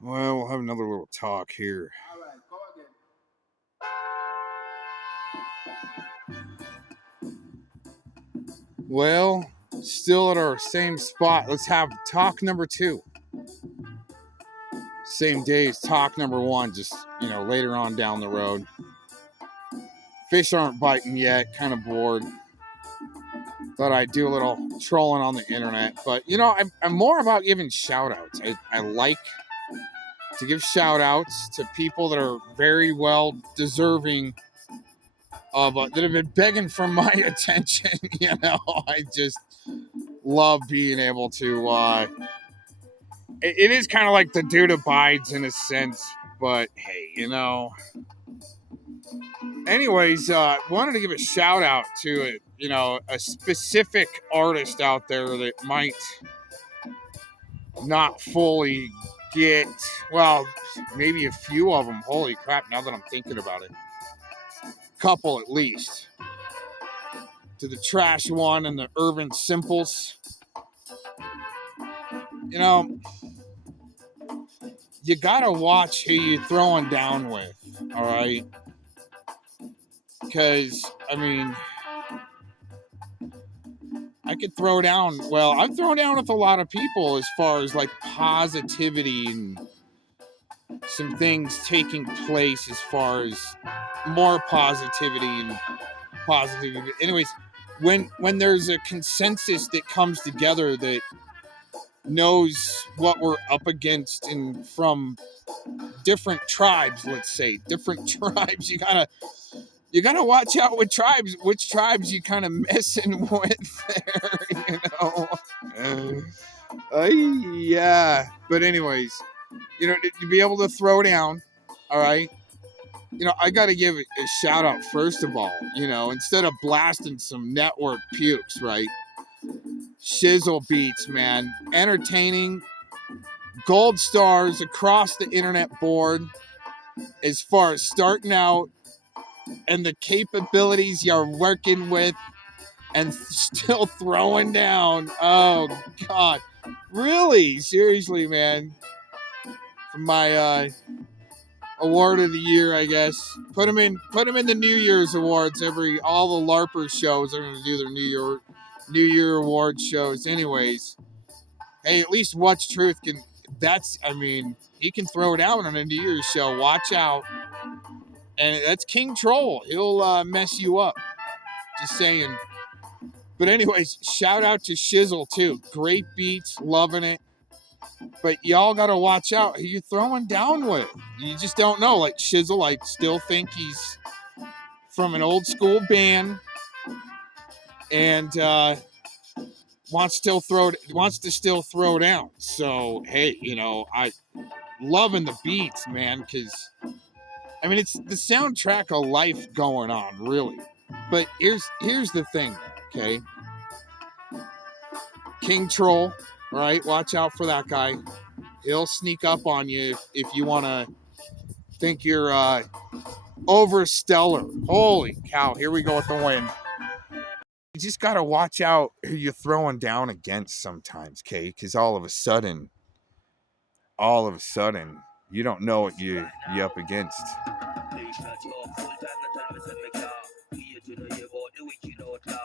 Well, we'll have another little talk here. All right, go again. Well, still at our same spot. Let's have talk number 2. Same day as talk number 1, just, later on down the road. Fish aren't biting yet, kind of bored. Thought I'd do a little trolling on the internet. But, I'm more about giving shout outs. I like to give shout outs to people that are very well deserving of, that have been begging for my attention. I just love being able to, it is kind of like the dude abides in a sense, but hey, anyways, wanted to give a shout out to a specific artist out there that might not fully get, well, maybe a few of them. Holy crap! Now that I'm thinking about it, couple at least. To the Trash One and the Urban Simples, you know, you gotta watch who you're throwing down with. All right, because I could throw down. Well, I'm throwing down with a lot of people as far as like positivity and some things taking place as far as more positivity and positivity. Anyways, when there's a consensus that comes together that knows what we're up against and from different tribes, let's say different tribes, you gotta watch out with tribes, which tribes you kind of messing with there. Yeah. But anyways, to be able to throw down, all right. I got to give a shout out first of all. Instead of blasting some network pukes, right? Shizzle beats, man, entertaining, gold stars across the internet board as far as starting out and the capabilities you're working with and still throwing down. Oh God, really? Seriously, man. For my award of the year, I guess. Put them in the New Year's awards. All the LARPers shows are going to do their New Year award shows. Anyways, hey, at least What's Truth can. He can throw it out on a New Year's show. Watch out. And that's King Troll. He'll mess you up. Just saying. But anyways, shout out to Shizzle too. Great beats, loving it. But y'all gotta watch out who you're throwing down with. You just don't know. Like Shizzle, I still think he's from an old school band and wants to still throw down. So hey, I loving the beats, man, because it's the soundtrack of life going on, really. But here's the thing, okay? King Troll, right? Watch out for that guy. He'll sneak up on you if you want to think you're overstellar. Holy cow! Here we go with the win. You just gotta watch out who you're throwing down against sometimes, okay? Because all of a sudden, you don't know what you up against.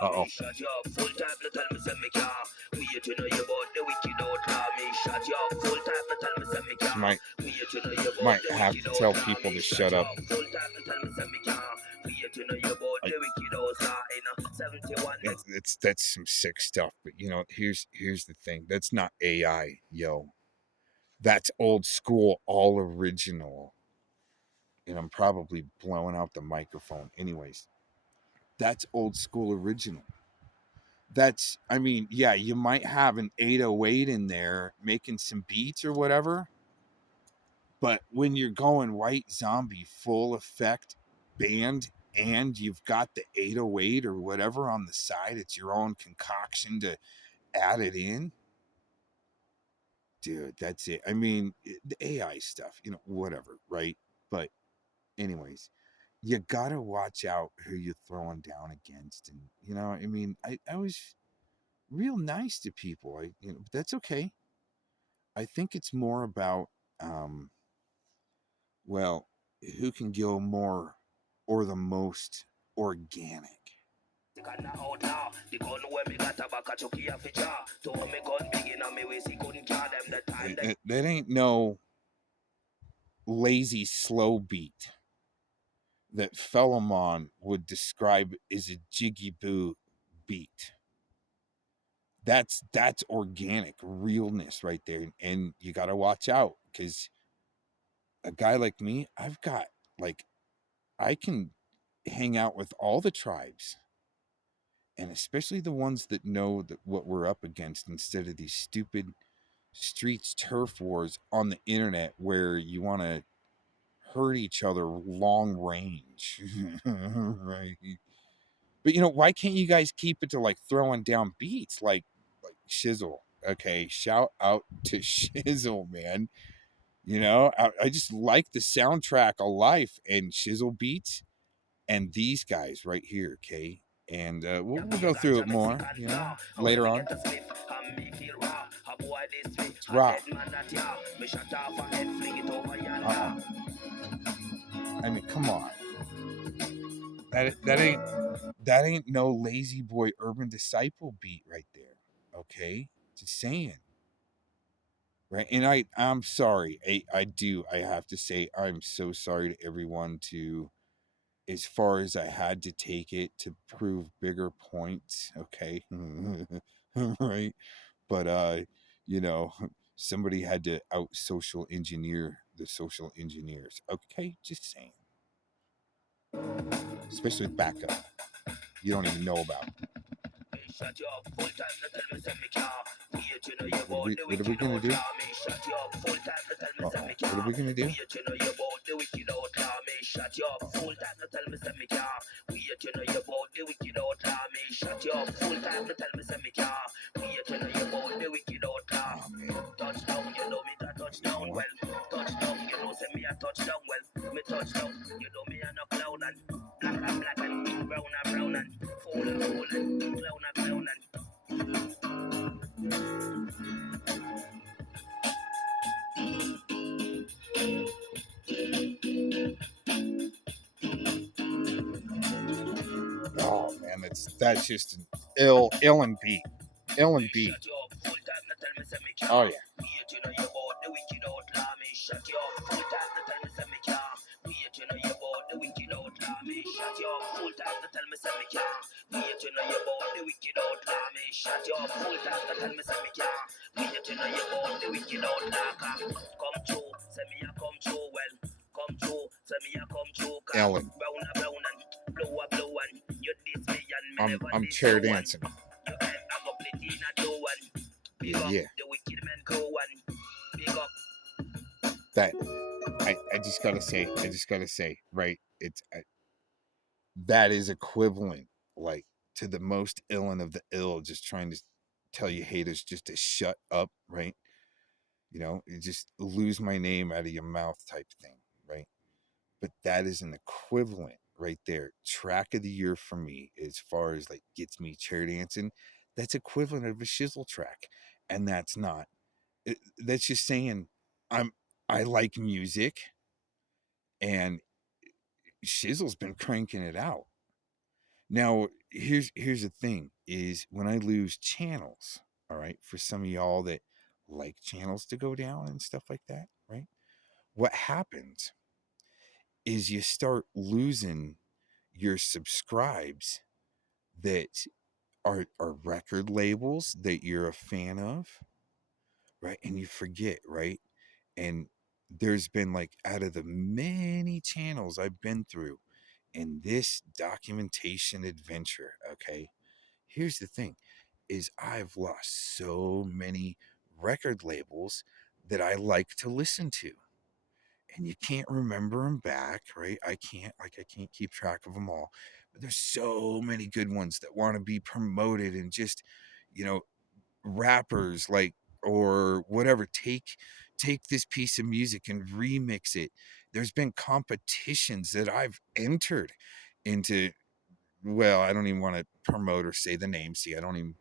Uh-oh. Might have to tell people to shut up. That's some sick stuff, but here's the thing. That's not AI, yo. That's old school, all original. And I'm probably blowing out the microphone. Anyways, that's old school original. Yeah, you might have an 808 in there making some beats or whatever. But when you're going White Zombie full effect band and you've got the 808 or whatever on the side, it's your own concoction to add it in. Dude, that's it. The AI stuff, whatever, right? But anyways, you gotta watch out who you're throwing down against. And I was real nice to people. That's okay. I think it's more about Um, well, who can go more or the most organic? That ain't no lazy slow beat that Philemon would describe as a jiggy boo beat. That's organic realness right there, and you got to watch out because a guy like me, I've got like I can hang out with all the tribes, and especially the ones that know that what we're up against, instead of these stupid streets turf wars on the internet where you want to hurt each other long range. Right? But why can't you guys keep it to like throwing down beats like Shizzle? Okay, shout out to Shizzle, man. I just like the soundtrack of life and Shizzle beats and these guys right here, okay? And we'll go through it more, later on. It's raw. I mean, come on. That ain't no lazy boy urban disciple beat right there. Okay? Just saying. Right. And I'm sorry. I have to say I'm so sorry to everyone to as far as I had to take it to prove bigger points. Okay. Right. But you know, somebody had to out social engineer the social engineers. Okay, just saying. Especially with backup. You don't even know about. What are we gonna do? What are we gonna do? Touchdown, you know me that touchdown well. Touchdown, you know say me a touchdown well. Me touchdown, you know me a no clown and black and brown and fool and clown and. Oh man, that's just an ill and beat. Ill and beat. Oh yeah. Ellen. I'm chair dancing. Yeah. That I just gotta say, right? That is equivalent, like, to the most illin of the ill, just trying to tell you haters just to shut up, right? You just lose my name out of your mouth type thing, right? But that is an equivalent right there. Track of the year for me, as far as like gets me chair dancing, that's equivalent of a shizzle track. And that's not. That's just saying I like music and Shizzle's been cranking it out. Now, here's the thing is when I lose channels, all right, for some of y'all that like channels to go down and stuff like that, right? What happens is you start losing your subscribes that are record labels that you're a fan of, right? And you forget, right? And there's been like out of the many channels I've been through in this documentation adventure, okay? Here's the thing is I've lost so many record labels that I like to listen to. And you can't remember them back, right? I can't keep track of them all. But there's so many good ones that want to be promoted and just, you know, rappers like or whatever take this piece of music and remix it. There's been competitions that I've entered into. Well, I don't even want to promote or say the name. See, I don't even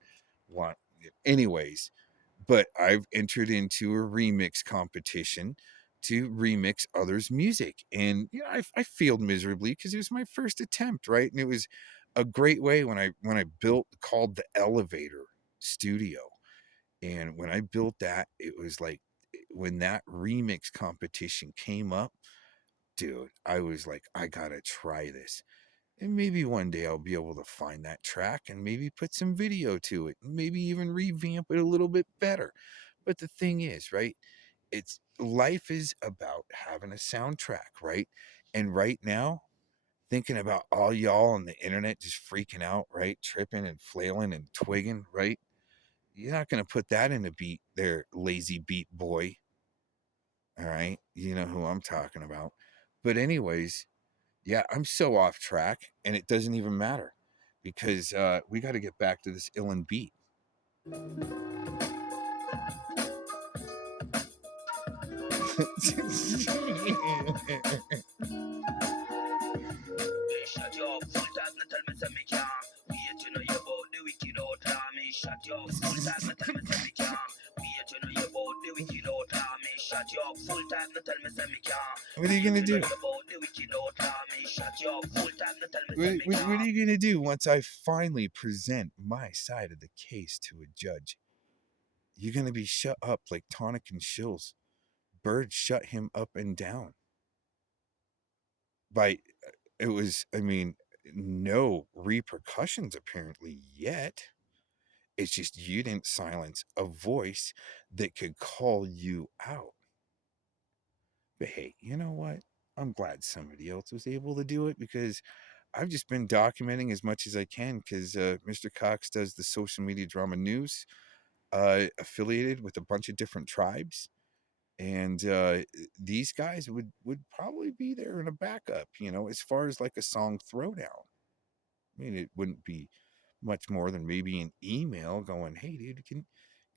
want anyways, but I've entered into a remix competition to remix others' music. And I failed miserably because it was my first attempt, right? And it was a great way when I built called the Elevator Studio. And when I built that, it was like when that remix competition came up, dude, I was like, I gotta try this. And maybe one day I'll be able to find that track and maybe put some video to it, maybe even revamp it a little bit better. But the thing is, right? It's life is about having a soundtrack, right? And right now, thinking about all y'all on the internet just freaking out, right? Tripping and flailing and twigging, right? You're not going to put that in a beat there, lazy beat boy. All right. You know who I'm talking about. But, anyways, yeah, I'm so off track and it doesn't even matter because we got to get back to this illin beat. What are you gonna do? What are you gonna do once I finally present my side of the case to a judge? You're gonna be shut up like Tonic and Shills. Bird shut him up and down. It was, I mean, no repercussions apparently yet. It's just you didn't silence a voice that could call you out. But hey, you know what? I'm glad somebody else was able to do it because I've just been documenting as much as I can because Mr. Cox does the social media drama news, affiliated with a bunch of different tribes. And these guys would probably be there in a backup, as far as like a song throwdown. I mean, it wouldn't be much more than maybe an email going, "Hey, dude,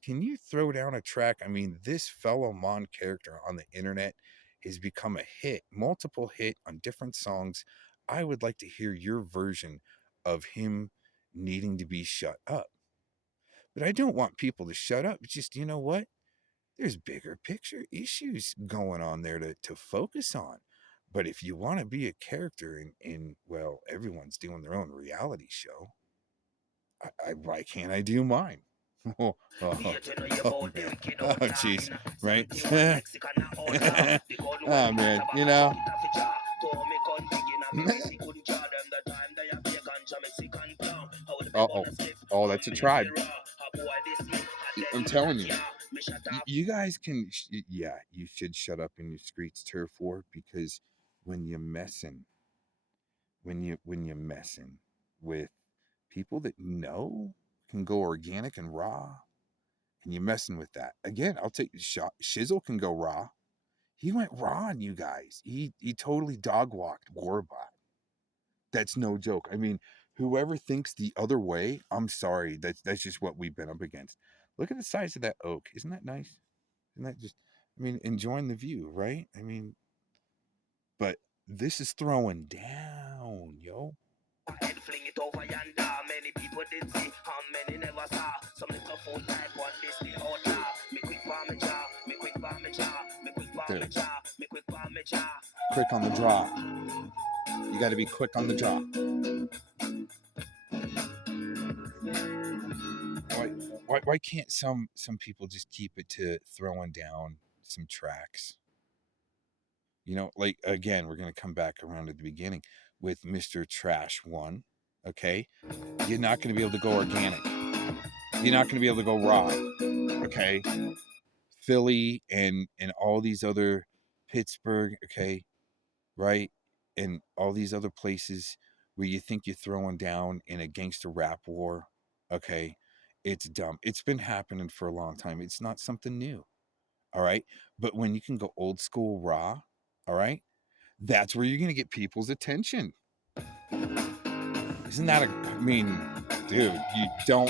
can you throw down a track?" I mean, this fellow Mon character on the internet has become a hit, multiple hit on different songs. I would like to hear your version of him needing to be shut up. But I don't want people to shut up. It's just, you know what? There's bigger picture issues going on there to focus on. But if you want to be a character well, everyone's doing their own reality show. Why can't I do mine? Oh, jeez, right? Oh, man, Oh, that's a tribe. I'm telling you. You guys can, yeah, you should shut up in your streets, turf war, because when you're messing, when you're messing with people that can go organic and raw, and you're messing with that. Again, I'll take the shot. Shizzle can go raw. He went raw on you guys. He totally dog walked Warbot. That's no joke. I mean, whoever thinks the other way, I'm sorry. That's just what we've been up against. Look at the size of that oak. Isn't that nice? Isn't that just, I mean, enjoying the view, right? I mean, but this is throwing down, yo. Head fling it over yonder. Many people did see, how many never saw. Some little fool type one this the order. Me quick parmesan, me quick parmesan, me quick parmesan, me quick parmesan. Quick on the draw. You got to be quick on the draw. Why can't some people just keep it to throwing down some tracks? Like, again, we're going to come back around at the beginning with Mr. Trash 1, okay? You're not going to be able to go organic. You're not going to be able to go raw, okay? Philly and all these other, Pittsburgh, okay, right? And all these other places where you think you're throwing down in a gangster rap war, okay? It's dumb. It's been happening for a long time. It's not something new, all right? But when you can go old school raw, all right? That's where you're going to get people's attention. Isn't that I mean, dude, you don't.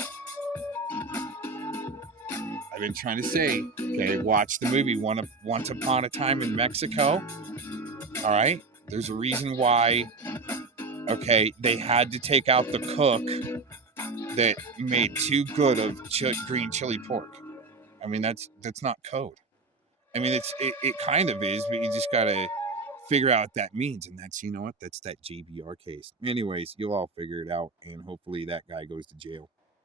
I've been trying to say, okay, watch the movie Once Upon a Time in Mexico. All right? There's a reason why, okay, they had to take out the cook that made too good of green chili pork. I mean, that's not code. I mean, it kind of is, but you just gotta figure out what that means, and that's, you know what, that's that JBR case. Anyways, you'll all figure it out, and hopefully that guy goes to jail.